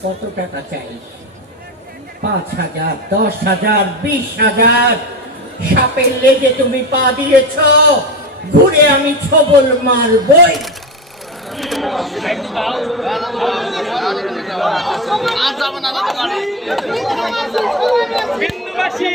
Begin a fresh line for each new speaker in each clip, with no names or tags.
কত টাকা চাই? পাঁচ হাজার, দশ হাজার, বিশ হাজার। সাপের লেগে তুমি পা দিয়েছ, ঘুরে আমি ছবল মারবই।
বিন্দুবাসী!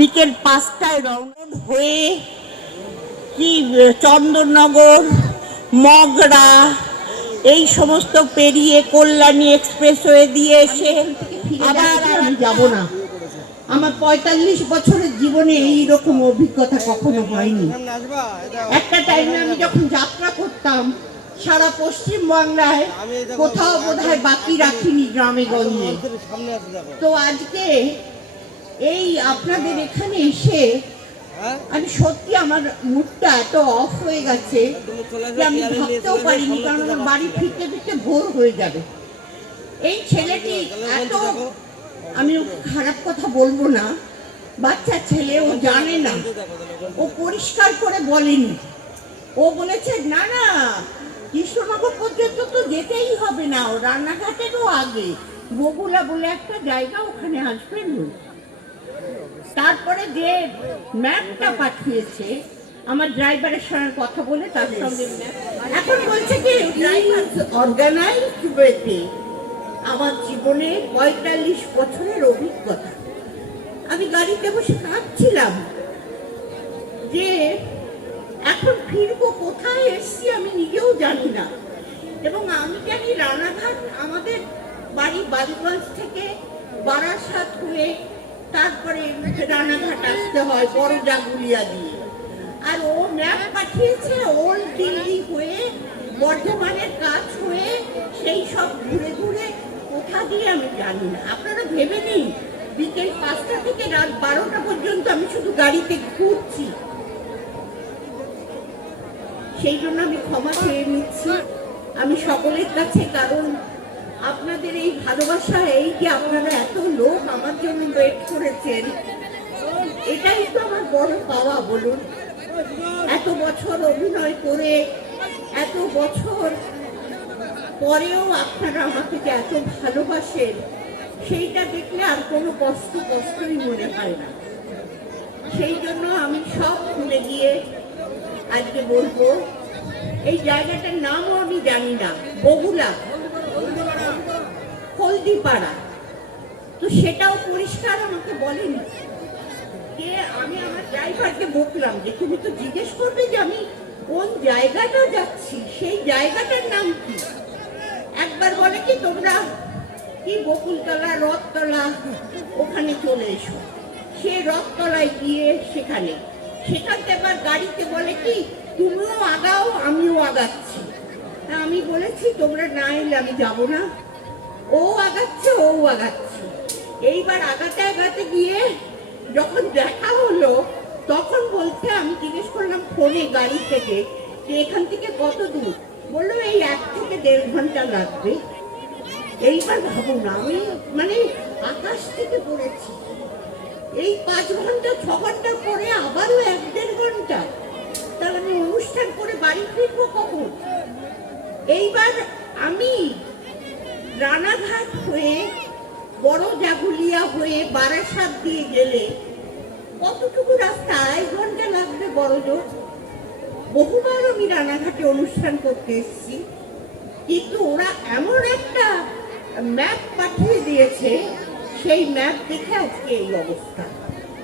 বিকেল পাঁচটায় রওনা হয়ে কি চন্দননগর মগরা এই সমস্ত পেরিয়ে কল্যাণী এক্সপ্রেস হয়ে দিয়ে এসে আবার আমি যাব না। আমার পঁয়তাল্লিশ বছরের জীবনে এই রকম অভিজ্ঞতা কখনো হয়নি। একটা টাইমে আমি যখন যাত্রা করতাম সারা পশ্চিম বাংলায় কোথাও বোধহয় বাকি রাখিনি গ্রামে গঞ্জে। তো আজকে এই আপনাদের এখানে এসে আমি সত্যি আমার মুডটা এত অফ হয়ে গেছে আমি ভাবতেও পারিনি কারণ আমার বাড়ি ফিরতে ফিরতে ভোর হয়ে যাবে। এই ছেলেটি এত আমি খারাপ কথা বলব না। বাচ্চা ছেলে ও জানে না। ও পরিষ্কার করে বলেনি। ও বলেছে না না কৃষ্ণনগর পর্যন্ত তো যেতেই হবে না। ও রান্নাঘাটেরও আগে। বগুলা বলে একটা জায়গা ওখানে আসবেন। তারপরে যে ম্যাপটা পাঠিয়েছে, আমার ড্রাইভারের সঙ্গে কথা বলে তার সঙ্গে এখন বলছে কি অর্গানাইজ আমার জীবনে পঁয়তাল্লিশ বছরের অভিজ্ঞতা। আমি গাড়িতে বসে কাঁদছিলাম যে এখন ফিরবো কোথায় এসছি আমি নিজেও জানি না। এবং আমি জানি রানাঘাট আমাদের বাড়ি বালিগঞ্জ থেকে বারাসাত হয়ে তারপরে রানাঘাট আসতে হয়, বড় জাগুলিয়া দিয়ে। আর ও ম্যাপ পাঠিয়েছে ওল্ড দিল্লি হয়ে, বর্ধমানের কাজ হয়ে, সেই সব ঘুরে ঘুরে কোথা দিয়ে আমি জানি না। আপনারা ভেবে নিন, বিকেল পাঁচটা থেকে রাত বারোটা পর্যন্ত আমি শুধু গাড়িতে ঘুরছি। সেই জন্য আমি ক্ষমা চেয়ে নিচ্ছি। আমি সকলের কাছে কারণ আপনাদের এই ভালোবাসা এই যে আপনারা এত লোক আমার জন্য ওয়েট করেছেন, এটাই তো আমার বড় পাওয়া, বলুন। এত বছর অভিনয় করে, এত বছর পরেও আপনারা আমাকে যে এত ভালোবাসেন, সেইটা দেখলে আর কোনো কষ্ট কষ্টই মনে হয় না। সেই জন্য আমি সব ভুলে গিয়ে আজকে বলব, এই জায়গাটার নামও আমি জানি না বগুলা হলদিপাড়া। তো সেটাও পরিষ্কার আমাকে বলেনি। যে আমি আমার ড্রাইভারকে বকলাম যে, তুমি তো জিজ্ঞেস করবে যে আমি কোন জায়গাটা যাচ্ছি? সেই জায়গাটার নাম কি? একবার বলে কি, তোমরা কি বকুলতলা, রথতলা ওখানে চলে এসো। সে রথতলায় গিয়ে সেখানে, সেখান থেকে আবার গাড়িতে বলে কি, তুমিও আগাও, আমিও আগাচ্ছি। আমি বলেছি, তোমরা না এলে আমি যাব না। ও আগাচ্ছে ও আগাচ্ছে। এইবার আগাতে আগাতে গিয়ে যখন দেখা হলো, তখন বলতে আমি জিজ্ঞেস করলাম ফোনে গাড়ি থেকে যে এখান থেকে কত দূর? বলল, এই এক থেকে দেড় ঘণ্টা লাগবে। এইবার ভাবুন আমি মানে আকাশ থেকে পড়েছি। এই পাঁচ ঘণ্টা, ছ ঘণ্টা পরে আবারও এক দেড় ঘণ্টা। তাহলে করে বাড়ি ফিরবো কখন? এইবার আমি রানাঘাট হয়ে বড় জাগুলিয়া হয়ে বারাসাত দিয়ে গেলে কতটুকু রাস্তা? আড়াই ঘণ্টা লাগবে বড় জোর। বহুবার আমি রানাঘাটে অনুষ্ঠান করতে এসেছি। কিন্তু ওরা এমন একটা ম্যাপ পাঠিয়ে দিয়েছে, সেই ম্যাপ দেখে আজকে এই অবস্থা।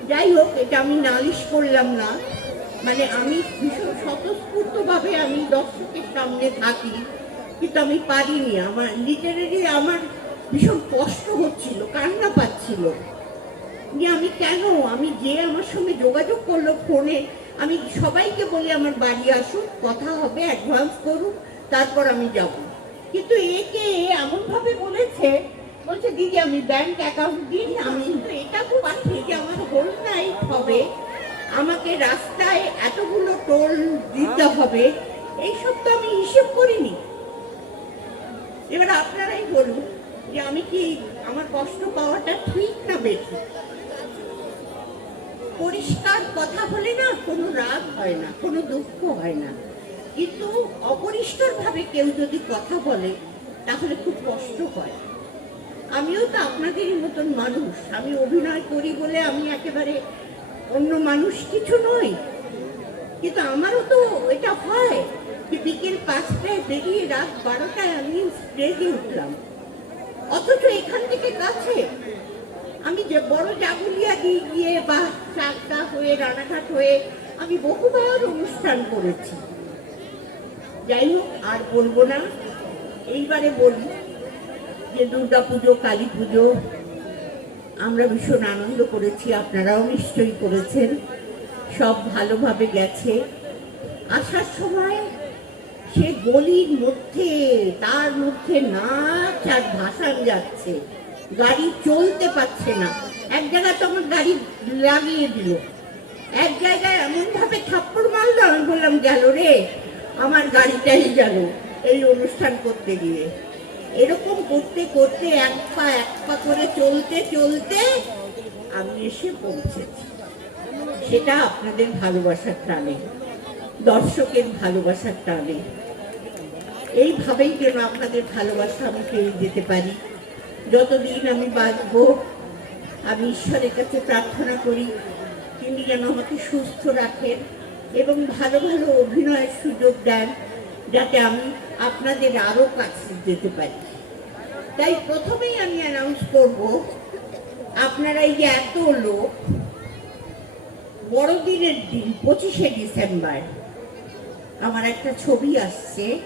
যাই হোক, এটা আমি নালিশ করলাম না। মানে আমি ভীষণ স্বতঃস্ফূর্তভাবে আমি দর্শকের সামনে থাকি। কিন্তু আমি পারিনি। আমার লিটারেরি আমার ভীষণ কষ্ট হচ্ছিল, কান্না পাচ্ছিল। যে আমি কেন? আমি যে আমার সঙ্গে যোগাযোগ করল ফোনে আমি সবাইকে বলি, আমার বাড়ি আসুক কথা হবে অ্যাডভান্স করুক তারপর আমি যাব। কিন্তু একে এমন ভাবে বলেছে, বলছে, দিদি, আমি ব্যাংক অ্যাকাউন্ট দিই, আমি তো এটা খুব পাঠিয়ে যে আমার হোল নাইট হবে আমাকে রাস্তায় এতগুলো টোল দিতে হবে। এইসব তো আমি হিসেব করিনি। এবার আপনারাই বলুন যে আমি কি আমার কষ্ট পাওয়াটা ঠিক না বেঠিক পরিষ্কার কথা বলে না কোনো রাগ হয় না, কোনো দুঃখ হয় না। কিন্তু অপরিষ্কারভাবে কেউ যদি কথা বলে, তাহলে খুব কষ্ট হয়। আমিও তো আপনাদেরই মতন মানুষ। আমি অভিনয় করি বলে আমি একেবারে অন্য মানুষ কিছু নই। কিন্তু আমারও তো এটা হয়। বিকেল পাঁচটায় বেরিয়ে রাত বারোটায় আমি স্টেজে উঠলাম। অথচ এখান থেকে কাছে। আমি যে বড় জাগুলিয়া দিয়ে গিয়ে বা চাকদা হয়ে, রানাঘাট হয়ে আমি বহুবার অনুষ্ঠান করেছি। যাই হোক, আর বলব না। এইবারে বলি যে দুর্গা পুজো, কালী পুজো আমরা ভীষণ আনন্দ করেছি, আপনারাও নিশ্চয়ই করেছেন। সব ভালোভাবে গেছে। আসার সময় সে গলির মধ্যে, তার মধ্যে নাচ আর ভাসান যাচ্ছে। গাড়ি চলতে পারছে না। এক জায়গায় তো আমার গাড়ি লাগিয়ে দিল। এক জায়গায় এমন ভাবে থাপ্পড় মারলো, আমি বললাম, গেল রে, আমার গাড়িটাই গেল এই অনুষ্ঠান করতে গিয়ে। এরকম করতে করতে এক পা এক পা করে চলতে চলতে আমি এসে পৌঁছেছি। সেটা আপনাদের ভালোবাসার টানে। দর্শকের ভালোবাসার টানে। এইভাবেই যেন আপনাদের ভালোবাসা আমি পেয়ে যেতে পারি। যতদিন আমি বাঁচব, আমি ঈশ্বরের কাছে প্রার্থনা করি, তিনি যেন আমাকে সুস্থ রাখেন এবং ভালো ভালো অভিনয়ের সুযোগ দেন, যাতে আমি আপনাদের আরও কাছে যেতে পারি। তাই প্রথমেই আমি অ্যানাউন্স করব, আপনারা এই যে এত লোক, বড়দিনের দিন, পঁচিশে ডিসেম্বর আমার একটা ছবি আসছে।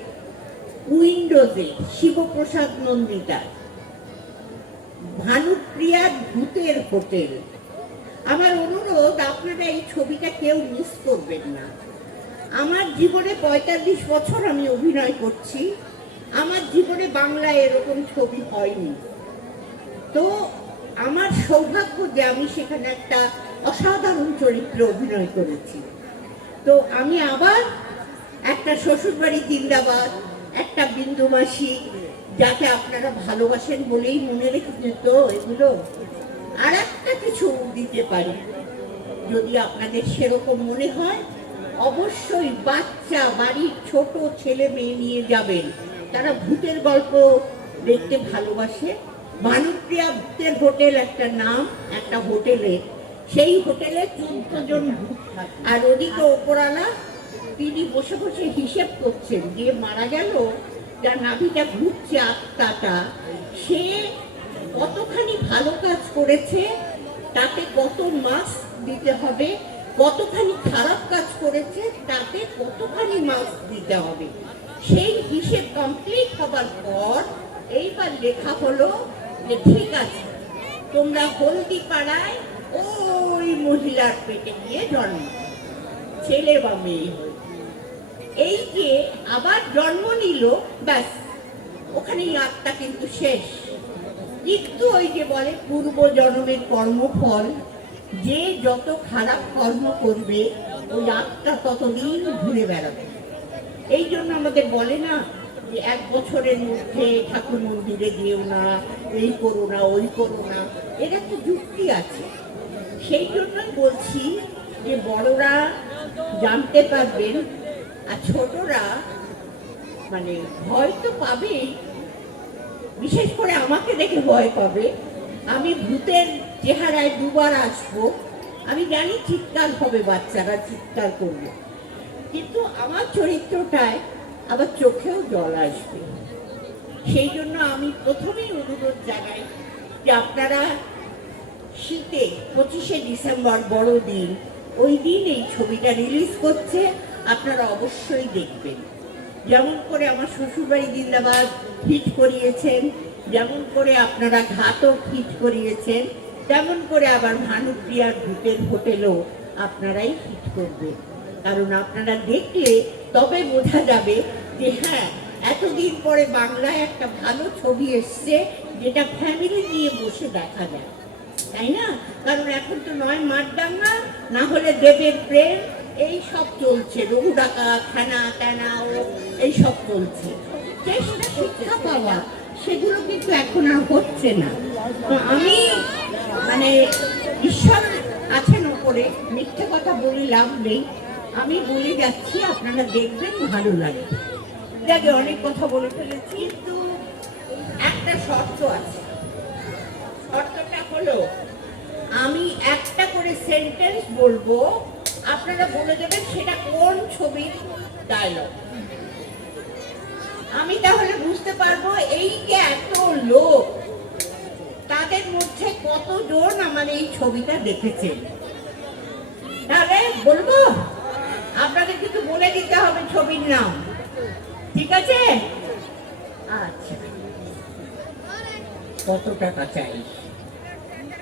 উইন্ডোজে শিবপ্রসাদ নন্দিতা। ভানুপ্রিয়ার ভূতের হোটেল। আমার অনুরোধ, আপনারা এই ছবিটা কেউ মিস করবেন না। আমার জীবনে পঁয়তাল্লিশ বছর আমি অভিনয় করছি। আমার জীবনে বাংলায় এরকম ছবি হয়নি। তো আমার সৌভাগ্য যে আমি সেখানে একটা অসাধারণ চরিত্রে অভিনয় করেছি। তো আমি আবার একটা শ্বশুরবাড়ি জিন্দাবাদ, একটা বিন্দু মাসি, যাকে আপনারা ভালোবাসেন বলেই মনে রেখেছেন তো এগুলো। আর একটা কিছু দিতে পারি। যদি আপনাদের সেরকম মনে হয়, অবশ্যই বাচ্চা বাড়ির ছোট ছেলে মেয়ে নিয়ে যাবেন। তারা ভূতের গল্প দেখতে ভালোবাসে। ভানুপ্রিয়া ভূতের হোটেল একটা নাম, একটা হোটেলে। সেই হোটেলে চোদ্দ জন। আর ওদিকে ওপরালা তিনি বসে বসে হিসেব করছেন যে মারা গেল, যার নাভিটা ঘুরছে আত্মাটা, সে কতখানি ভালো কাজ করেছে, তাতে কত মাস দিতে হবে, কতখানি খারাপ কাজ করেছে, তাতে কতখানি মাস দিতে হবে সেই হিসেব কমপ্লিট হবার পর এইবার লেখা হলো যে, ঠিক আছে, তোমরা হলদি পাড়ায় ওই মহিলার পেটে গিয়ে জন্ম, ছেলে বা মেয়ে। এই যে আবার জন্ম নিল, ব্যাস। ওখানেই আত্মা কিন্তু শেষ। কিন্তু ওই যে বলে, পূর্ব জন্মের কর্মফল। যে যত খারাপ কর্ম করবে, ওই আত্মা ততদিন ঘুরে বেড়াবে। এই জন্য আমাদের বলে না যে, এক বছরের মধ্যে ঠাকুর মন্দিরে যেও না, এই করো না, ওই করো না। এর একটা যুক্তি আছে। সেই জন্যই বলছি যে, বড়রা জানতে পারবেন আর ছোটরা মানে ভয় তো পাবেই। বিশেষ করে আমাকে দেখে ভয় পাবে। আমি ভূতের চেহারায় দুবার আসব। আমি জানি চিৎকার হবে বাচ্চারা, চিৎকার করবে। কিন্তু আমার চরিত্রটায় আবার চোখেও জল আসবে। সেই জন্য আমি প্রথমেই অনুরোধ জানাই যে আপনারা শীতে পঁচিশে ডিসেম্বর বড়দিন, ওই দিন এই ছবিটা রিলিজ করছে। আপনারা অবশ্যই দেখবেন। যেমন করে আমার শ্বশুরবাড়ি জিন্দাবাদ হিট করিয়েছেন, যেমন করে আপনারা ঘাতক হিট করিয়েছেন তেমন করে আবার ভানুপ্রিয়ার ভূতের হোটেলও আপনারাই হিট করবেন। কারণ আপনারা দেখলে তবে বোঝা যাবে যে হ্যাঁ এতদিন পরে বাংলায় একটা ভালো ছবি এসছে, যেটা ফ্যামিলি নিয়ে বসে দেখা যায়। তাই না? কারণ এখন তো নয় মারদাঙ্গা না হলে দেবের প্রেম এই সব চলছে। রঘু ডাকা, খানা টানা এই সব চলছে। চেষ্টা শিক্ষা পাওয়া, সেগুলো কিন্তু এখন আর হচ্ছে না। আমি মানে ঈশ্বর আছেন ওপরে, মিথ্যে কথা বলে লাভ নেই। আমি বলে যাচ্ছি, আপনারা দেখবেন, ভালো লাগে। যাকে অনেক কথা বলে ফেলেছি, কিন্তু একটা শর্ত আছে। শর্তটা হলো, আমি একটা করে সেন্টেন্স বলব আপনারা বলে দেবেন সেটা কোন ছবির ডায়লগ আমি তাহলে বুঝতে পারব এই যে এত লোক, তাদের মধ্যে কতজন আমার এই ছবিটা দেখেছে? তাহলে বলব? আপনাদের কিন্তু বলে দিতে হবে ছবির নাম। ঠিক আছে? আচ্ছা। কত টাকা চাই?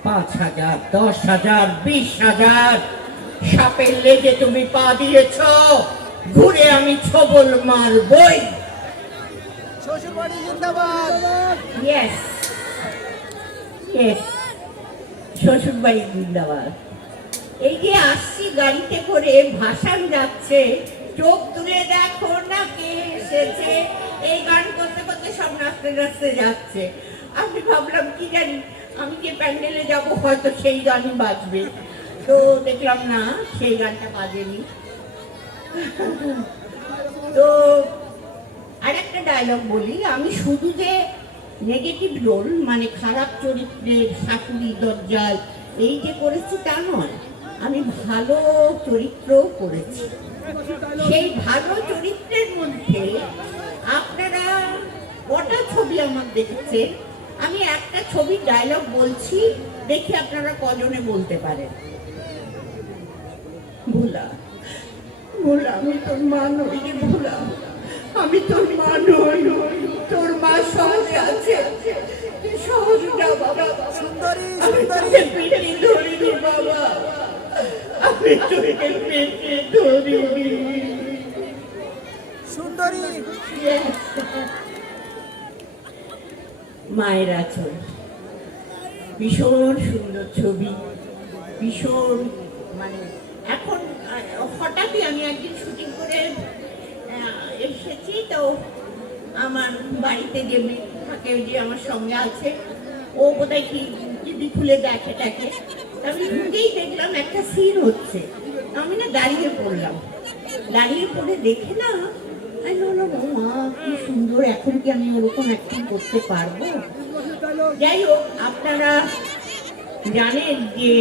পাঁচ হাজার, দশ হাজার, বিশ হাজার। সাপের লেগে তুমি পা দিয়েছ ঘুরে আমি ছবল মারবই। শ্বশুর বাড়ি জিন্দাবাদ। এই যে আসছি গাড়িতে করে ভাসান যাচ্ছে। চোখ তুলে দেখো না কে এসেছে। এই গান করতে করতে সব নাচতে নাচতে যাচ্ছে। আমি ভাবলাম কি জানি আমি যে প্যান্ডেলে যাব হয়তো সেই গানই বাজবে। তো দেখলাম না, সেই গানটা বাজেনি। তো আরেকটা ডায়লগ বলি, আমি শুধু যে নেগেটিভ রোল মানে খারাপ চরিত্রের শাশুড়ি, দরজাল, এই যে করেছি তা নয়, আমি ভালো চরিত্রও করেছি। সেই ভালো চরিত্রের মধ্যে আপনারা কটা ছবি আমার দেখেছেন? আমি একটা ছবির ডায়লগ বলছি, দেখি আপনারা কজনে বলতে পারেন। ভোলা ভোলা আমি তোর মা নই রে ভোলা। আমি তোর মা নই তোর মা সহজে আছে। তুই সহজে যা বাবা।
সুন্দরী
আমি তোকে পেটে ধরি রে বাবা। আমি তোকে পেটে ধরি
সুন্দরী।
মায়ের আচল ভীষণ সুন্দর ছবি। ভীষণ মানে এখন হঠাৎই আমি একদিন শুটিং করে এসেছি। তো আমার বাড়িতে যে থাকে যে আমার সঙ্গে আছে, ও বোধহয় কি টিভি খুলে দেখে দেখে। আমি ঢুকেই দেখলাম, একটা সিন হচ্ছে। আমি না দাঁড়িয়ে পড়লাম। দাঁড়িয়ে পড়ে দেখে না, আমি বললাম, ও মা, কি সুন্দর, এখন কি আমি ওরকম অ্যাক্টিং করতে পারব? যাই হোক, আপনারা জানেন যে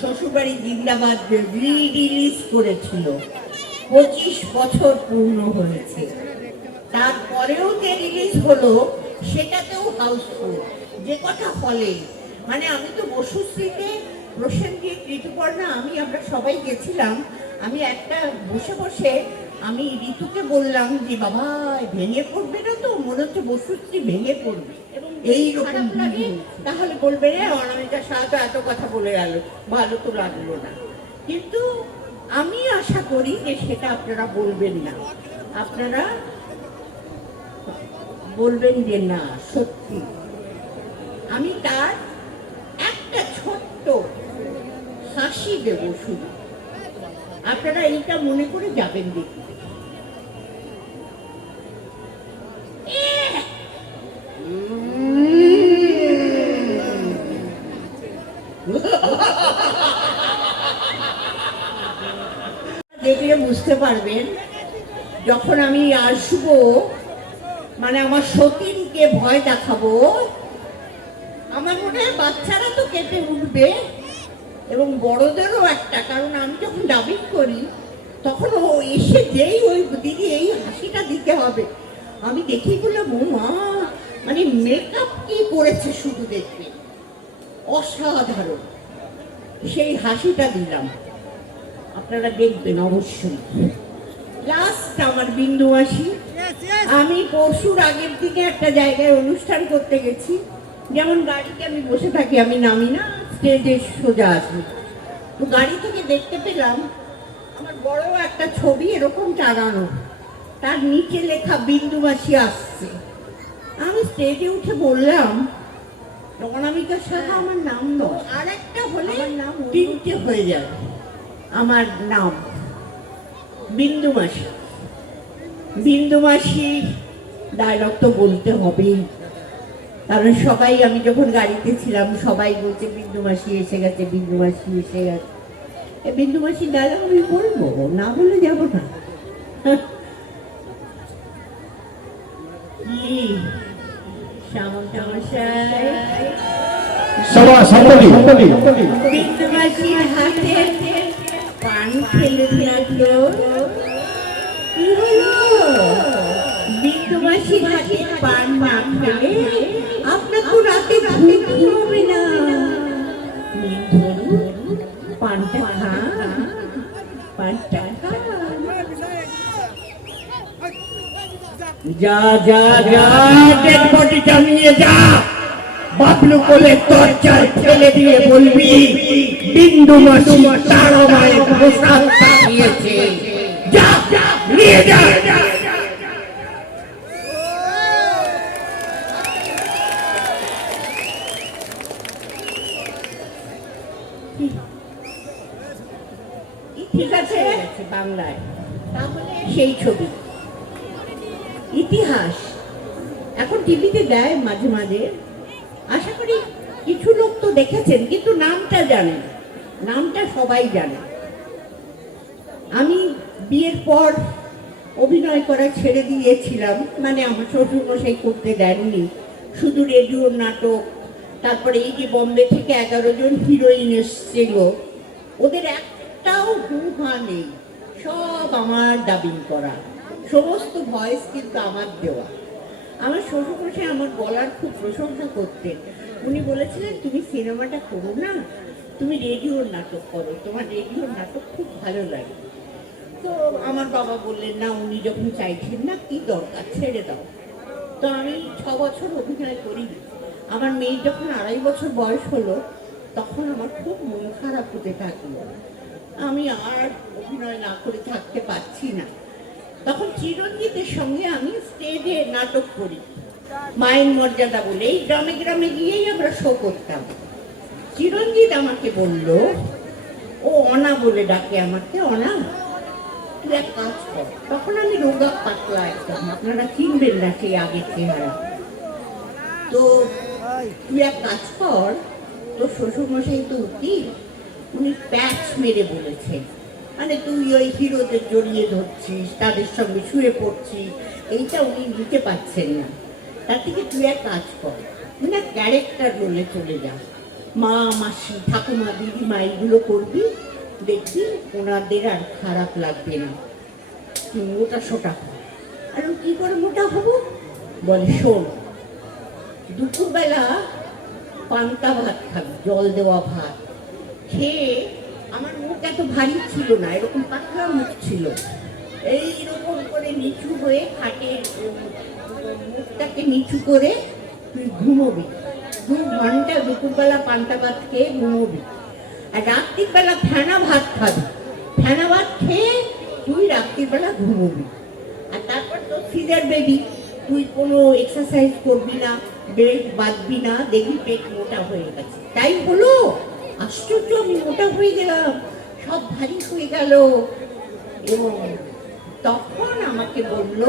শ্বশুরবাড়ি জিন্দাবাদ রিলিজ করেছিল। পঁচিশ বছর পূর্ণ হয়েছে। তারপরেও যে রিলিজ হলো, সেটাতেও হাউসফুল যে কথা ফলে মানে আমি তো বসুশ্রীতে প্রসেনজিৎ ঋতুপর্ণা, আমি, আমরা সবাই গেছিলাম। আমি একটা বসে বসে আমি ঋতুকে বললাম যে, বাবা ভেঙে পড়বে না তো? মনে হচ্ছে বসুশ্রী ভেঙে পড়বে। এবং এই রকম তাহলে বলবে রে অনামিকা সাহা তো এত কথা বলে গেল। ভালো তো লাগল না। কিন্তু আমি আশা করি যে সেটা আপনারা বলবেন না। আপনারা বলবেন যে না সত্যি। আমি তার একটা ছোট্ট হাসি দেব শুধু। আপনারা এইটা মনে করে যাবেন দেখতে এহ! দেখলে বুঝতে পারবেন, যখন আমি আসব মানে আমার সতীনকে ভয় দেখাবো, আমার মনে হয় বাচ্চারা তো কেঁপে উঠবে এবং বড়দেরও একটা, কারণ আমি যখন ডাবিং করি, তখন ও এসে যেই ওই দিদি এই হাসিটা দিতে হবে। আমি দেখি বললাম মা মানে মেকআপ কি করেছে শুধু দেখবে? অসাধারণ। সেই হাসিটা দিলাম। আপনারা দেখবেন অবশ্যই। লাস্ট আমার বিন্দু মাসি আমি পরশুর আগের দিকে একটা জায়গায় অনুষ্ঠান করতে গেছি। যেমন গাড়িতে আমি বসে থাকি আমি নামি না স্টেজে সোজা আসি। তো গাড়ি থেকে দেখতে পেলাম আমার বড় একটা ছবি এরকম টানানো তার নিচে লেখা বিন্দুবাসী আসছে। আমি স্টেজে উঠে বললাম অনামিকার সাথে আমার নাম নয়। আর একটা হলে নাম তিনটে হয়ে যাবে আমার নাম বিন্দু মাসি। বিন্দু মাসি ডায়লগ তো বলতে হবেই। কারণ সবাই আমি যখন গাড়িতে ছিলাম সবাই বলছে বিন্দু মাসি এসে গেছে বিন্দু মাসি এসে গেছে। এ বিন্দু মাসি ডায়লগ আমি বলব না বলে যাব না। কি?
সভা সম্পত্তি
বিন্দু হাতে পান ফেলে দিল কি হলো হাতে পান না খেলে আপনার তো রাতে ঘুম হবে না পানটা খান পানটা খান
যা যা যা ডেড বডিটা নিয়ে যা। বাবলু কোলে তরচার ফেলে দিয়ে বলবি বিন্দু মাসি তারা মায়ের প্রসাদ পাঠিয়েছে যা যা। নিয়ে যা
ঠিক আছে বাংলায়। তাহলে সেই ছবি। ইতিহাস। এখন টিভিতে দেয় মাঝে মাঝে। আশা করি কিছু লোক তো দেখেছেন, কিন্তু নামটা জানেন নামটা সবাই জানে। আমি বিয়ের পর অভিনয় করা ছেড়ে দিয়েছিলাম মানে আমার শ্বশুরমশাই করতে দেননি। শুধু রেডিওর নাটক, তারপরে এই যে বম্বে থেকে এগারো জন হিরোইন এসছিল, ওদের একটাও হুহা নেই, সব আমার ডাবিং করা। সমস্ত ভয়েস কিন্তু আমার দেওয়া। আমার শ্বশুরমশাই আমার গলার খুব প্রশংসা করতেন। উনি বলেছিলেন, তুমি সিনেমাটা করো না, তুমি রেডিওর নাটক করো। তোমার রেডিওর নাটক খুব ভালো লাগে। তো আমার বাবা বললেন, না, উনি যখন চাইছেন না, কি দরকার? ছেড়ে দাও। তো আমি ছ বছর অভিনয় করি আমার মেয়ে যখন আড়াই বছর বয়স হলো, তখন আমার খুব মন খারাপ হতে থাকল। আমি আর অভিনয় না করে থাকতে পারছি না। তখন চিরঞ্জিতের সঙ্গে আমি স্টেজে নাটক করি। মায়ের মর্যাদা বলে এই গ্রামে গ্রামে গিয়েই আমরা শো করতাম। চিরঞ্জিত আমাকে বলল, ও অনা বলে ডাকে আমাকে, অনা। তুই এক কাজ কর, তখন আমি রোগা পাতলা একদম। আপনারা চিনবেন না সেই আগের চেহারা। তো তুই এক কাজ কর, তোর শ্বশুরমশাই তো উকিল, উনি প্যাচ মেরে বলেছেন। মানে তুই ওই হিরোদের জড়িয়ে ধরছিস, তাদের সঙ্গে শুয়ে পড়ছিস, এইটা উনি নিতে পারছেন না। তার থেকে তুই এক কাজ কর, তুই না ক্যারেক্টার রোলে চলে যা। মা, মাসি, ঠাকুমা, দিদিমা, এইগুলো করবি, দেখবি ওনাদের আর খারাপ লাগবে না। তুই মোটা সোটা। আর কি করে মোটা হব? বলে, শোন, দুপুরবেলা পান্তা ভাত খাবি, জল দেওয়া ভাত। খেয়ে আমার মুখ এত ভারী ছিল না, এরকম পাতলা মুখ ছিল। এই এইরকম করে নিচু হয়ে খাটের মুখটাকে নিচু করে তুই ঘুমোবি। দু ঘণ্টা, দুপুরবেলা পান্তা ভাত খেয়ে ঘুমোবি। আর রাত্রিবেলা ফেনা ভাত খাবি। ফেনা ভাত খেয়ে তুই রাত্রিবেলা ঘুমোবি। আর তারপর তোর সিজার বেবি, তুই কোনো এক্সারসাইজ করবি না বেল্ট বাঁধবি না, দেখবি পেট মোটা হয়ে গেছে। তাই হলো? আশ্চর্য আমি মোটা হয়ে গেলাম, সব ভারী হয়ে গেল। এবং তখন আমাকে বলল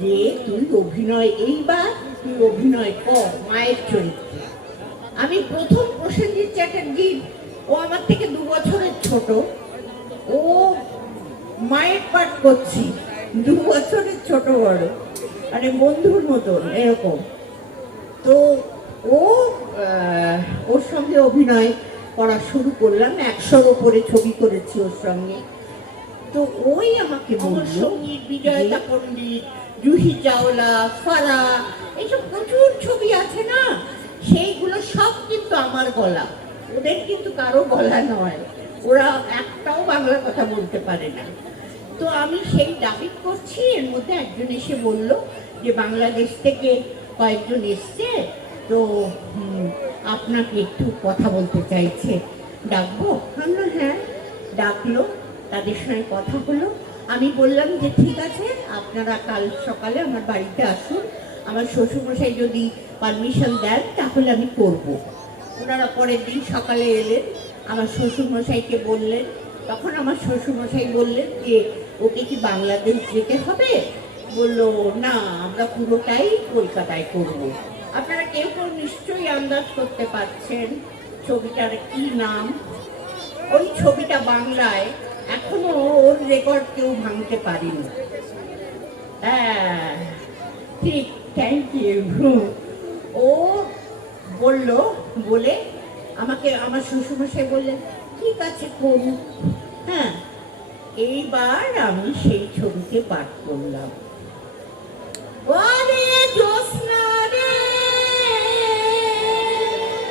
যে, তুই অভিনয়, এইবার তুই অভিনয় কর মায়ের চরিত্রে। আমি প্রথম প্রসেনজিৎ চ্যাটার্জি, ও আমার থেকে দু বছরের ছোট। ও মায়ের পাঠ করছি, দু বছরের ছোট বড় মানে বন্ধুর মতন, এরকম। তো ও ওর সঙ্গে অভিনয় করা শুরু করলাম একশোর ওপরে ছবি করেছি ওর সঙ্গে। তো ওই আমাকে বলল সংগীত বিজয়তা পণ্ডিত জুহি চাওলা ফারা এইসব প্রচুর ছবি আছে না? সেইগুলো সব কিন্তু আমার গলা। ওদের কিন্তু কারও গলা নয়। ওরা একটাও বাংলা কথা বলতে পারে না। তো আমি সেই দাবি করছি এর মধ্যে একজন এসে বলল যে বাংলাদেশ থেকে কয়েকজন এসছে। তো আপনাকে একটু কথা বলতে চাইছে। ডাকবো? আমরা হ্যাঁ ডাকলো, তাদের সঙ্গে কথা হলো। আমি বললাম যে, ঠিক আছে, আপনারা কাল সকালে আমার বাড়িতে আসুন। আমার শ্বশুরমশাই যদি পারমিশন দেন, তাহলে আমি করব। ওনারা পরের দিন সকালে এলেন। আমার শ্বশুরমশাইকে বললেন, তখন আমার শ্বশুরমশাই বললেন যে, ওকে কি বাংলাদেশ যেতে হবে? বলল, না, আমরা পুরোটাই কলকাতায় করব। আপনারা কেউ কেউ নিশ্চয়ই আন্দাজ করতে পারছেন ছবিটার কি নাম। ওই ছবিটা বাংলায় এখনও ওর রেকর্ড কেউ ভাঙতে পারেনি। হ্যাঁ ঠিক থ্যাংক ইউ ও বলল, বলে আমাকে, আমার শ্বশুরমশাই বললেন, ঠিক আছে করুন হ্যাঁ এইবার আমি সেই ছবিতে পাঠ করলাম। জ্যোৎস্না রে।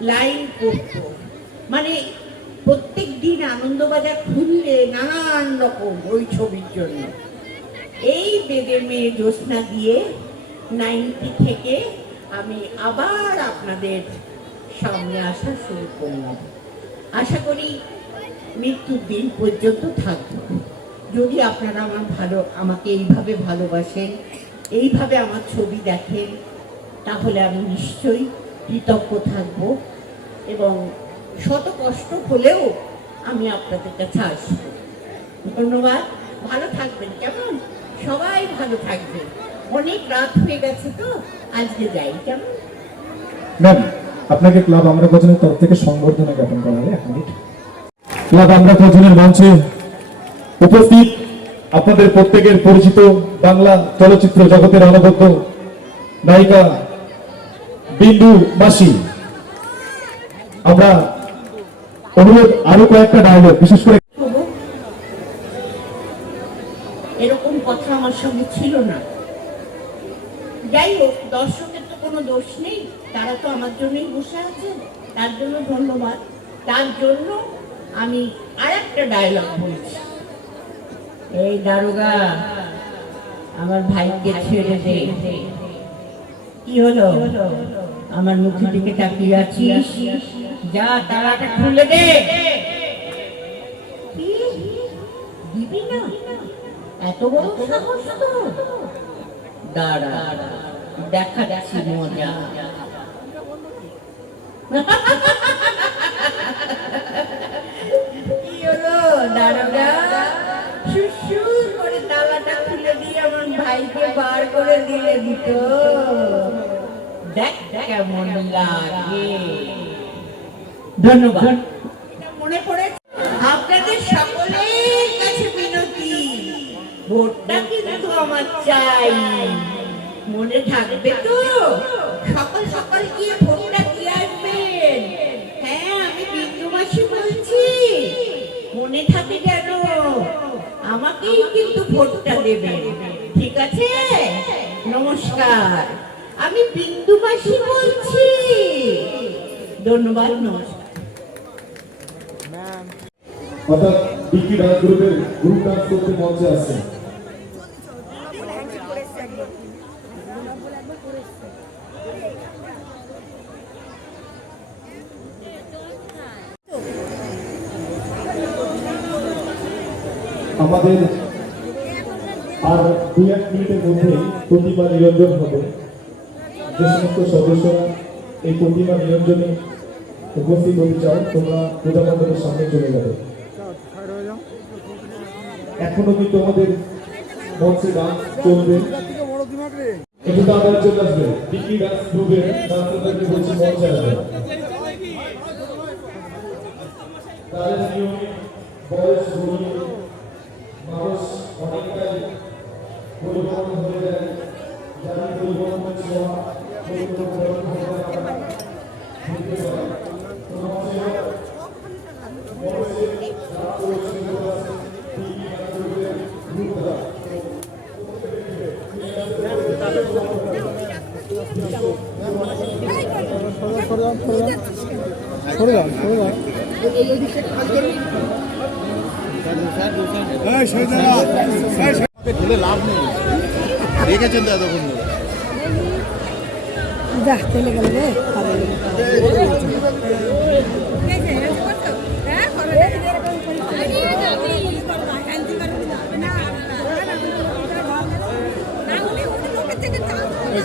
লাইন করত মানে প্রত্যেক দিন আনন্দবাজার খুললে নানান রকম ওই ছবির জন্য। এই বেদের মেয়ে জ্যোৎস্না দিয়ে নাইনটি থেকে আমি আবার আপনাদের সামনে আসা শুরু করলাম। আশা করি মৃত্যুর দিন পর্যন্ত থাকব। যদি আপনারা আমার ভালো, আমাকে এইভাবে ভালোবাসেন, এইভাবে আমার ছবি দেখেন, তাহলে আমি নিশ্চয়ই কৃতজ্ঞ থাকব এবং শত কষ্ট হলেও আমি আপনাদের কাছে আসব। ধন্যবাদ। ভালো থাকবেন। কেমন? সবাই ভালো থাকবেন অনেক রাত হয়ে গেছে তো, আজকে যাই। কেমন?
ম্যাম, আপনাকে ক্লাব আমরা ভোজনের তরফ থেকে সংবর্ধনা জ্ঞাপন করা হবে এক মিনিট। ক্লাব আমরা ভোজনের মঞ্চে উপস্থিত, আপনাদের প্রত্যেকের পরিচিত বাংলা চলচ্চিত্র জগতের অনবদ্য নায়িকা বিন্দু বাসী আমরা অনুরোধ আরও কয়েকটা ডায়লগ বিশেষ করে
এরকম কথা আমার সঙ্গে ছিল না। যাই হোক দর্শকের তো কোনো দোষ নেই। তারা তো আমার জন্যই বসে আছে। তার জন্য ধন্যবাদ। তার জন্য আমি আর একটা ডায়লগ বলছি। এই দারোগা, আমার ভাইকে ছেড়ে দে। কি হলো? আমার মুখের দিকে তাকিয়ে আছিস? যা তালাটা খুলে দে। এত বড় সাহস তো দাঁড়া দেখা যাচ্ছে মজা। কি হলো? দারোগা সুসুর করে তালাটা খুলে দিয়ে আমার ভাইকে বার করে দিলে দিত। দেখ কেমন লাগে ধন্যবাদ। মনে পড়ে আপনাদের সকলের কাছে বিনতি। ভোটটা কিন্তু আমার চাই। মনে থাকবে তো? সকাল সকাল গিয়ে ভোটটা দিয়ে আসবেন। হ্যাঁ আমি বিন্দু মাসি বলছি। মনে থাকে যেন আমাকেই কিন্তু ভোটটা দেবেন। ঠিক আছে? নমস্কার। আমি বিন্দু মাসি বলছি। ধন্যবাদ নমস্কার।
অর্থাৎ বিকি ডান্স গ্রুপের গ্রুপ ডান্স করতে মঞ্চে আছে আমাদের আর দুই এক মিনিটের মধ্যেই প্রতিমা নিরঞ্জন হবে। যে সমস্ত সদস্যরা এই প্রতিমা নিরঞ্জনে উপস্থিত হতে চাও, তোমরা পূজা মণ্ডপের সামনে চলে যাবে। এখনও কিন্তু আমাদের মঞ্চে ডান্স চলবে। একটু চলে আসবে। বিকি বলছি, মঞ্চে আসবে মানুষ অনেকটাই হয়ে যায়। যারা বিকি ডান্স গ্রুপের গ্রুপরা
ঢেলে লাভ নেই রেখেছেন তো এতক্ষণ।
যা চলে গেল রে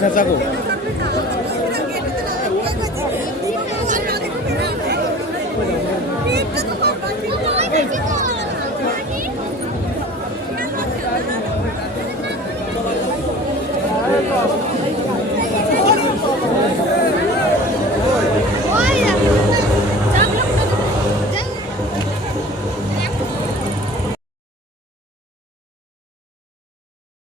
খাঁচাকো।
চাকো